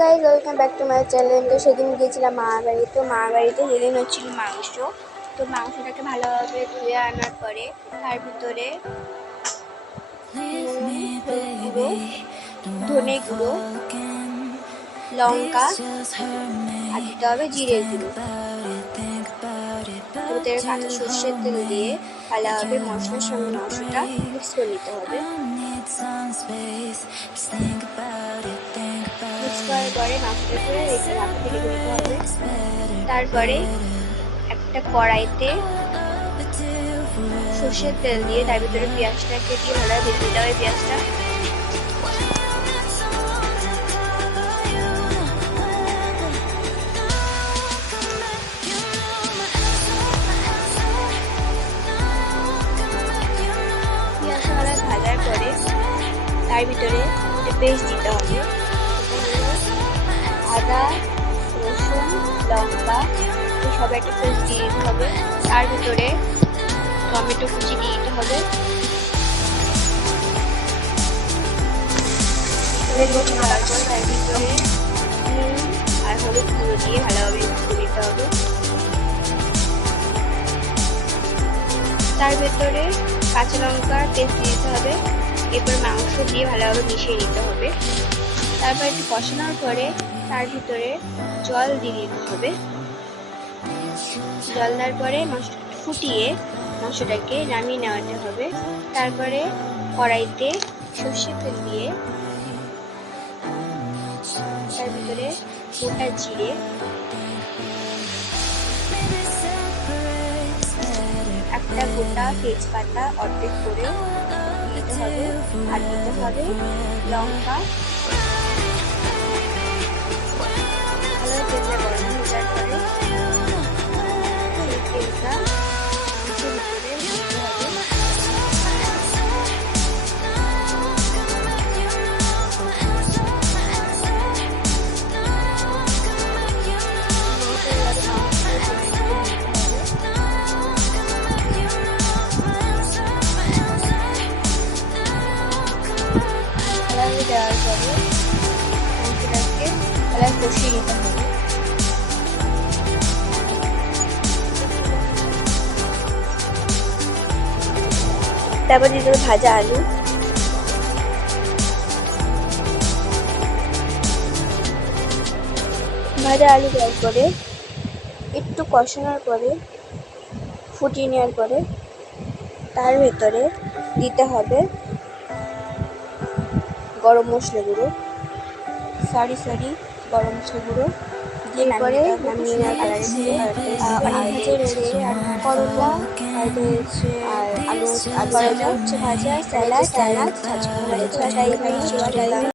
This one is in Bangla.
Guys, welcome back to my channel. তো সেদিন গিয়েছিলাম মামার বাড়ি। তো মামার বাড়িতে সেদিন হচ্ছিল মাংস। তো মাংসটাকে ভালোভাবে ধুয়ে আনার পরে তার ভিতরে গুঁড়ো, ধনে গুঁড়ো, লঙ্কা আর দিতে হবে জিরে গুঁড়ো। ভিতরে কাঁচা সর্ষের তেল দিয়ে ভালোভাবে মশলার সঙ্গে মাংসটা মিক্স করে নিতে হবে। মিক্স করার পরে মাংসটাকে রেখে দিতে হবে। তারপরে একটা কড়াইতে সর্ষের তেল দিয়ে তার ভিতরে পেঁয়াজটাকে দিয়ে ভালোভাবে ভেজে দিতে হবে। পেঁয়াজটা ভাজার পরে তার ভিতরে পেস্ট দিতে হবে। আদা, রসুন, লঙ্কা সব একটা পেস্ট দিয়ে দিতে হবে। তার ভিতরে টমেটো কুচি দিয়ে দিতে হবে। তার ভিতরে নুন আর হলুদ গুঁড়ো দিয়ে ভালোভাবে মিশিয়ে দিতে হবে। তার ভেতরে কাঁচা লঙ্কার পেস্ট দিয়ে দিতে হবে। এরপর মাংস দিয়ে ভালোভাবে মিশিয়ে নিতে হবে। তারপর একটু কষানোর পরে তার ভিতরে জল দিয়ে দিতে হবে। জল দেওয়ার পরে মাংসটাকে ফুটিয়ে মাংসটাকে নামিয়ে নেওয়াতে হবে। তারপরে কড়াইতে সর্ষের তেল দিয়ে তার ভিতরে গোটা জিরে, একটা গোটা তেজপাতা অর্ধেক করে দিতে হবে। আর দিতে হবে লঙ্কা। ভালো তেলটা গরম হয়ে যাওয়ার পরে সেই তেলটা মাংসের ভিতরে দিতে হবে। দেওয়ার পরে মাংসটাকে ভালো কষিয়ে নিতে হবে। তারপর দিতে হবে ভাজা আলু। ভাজা আলু দেওয়ার পরে একটু কষানোর পরে ফুটিয়ে নেওয়ার পরে তার ভেতরে দিতে হবে গরম মশলা গুঁড়ো, গরম মশলা গুঁড়ো দিয়ে পরে নামিয়ে নেওয়ার করলা আর আলু ভাজা, স্যালাড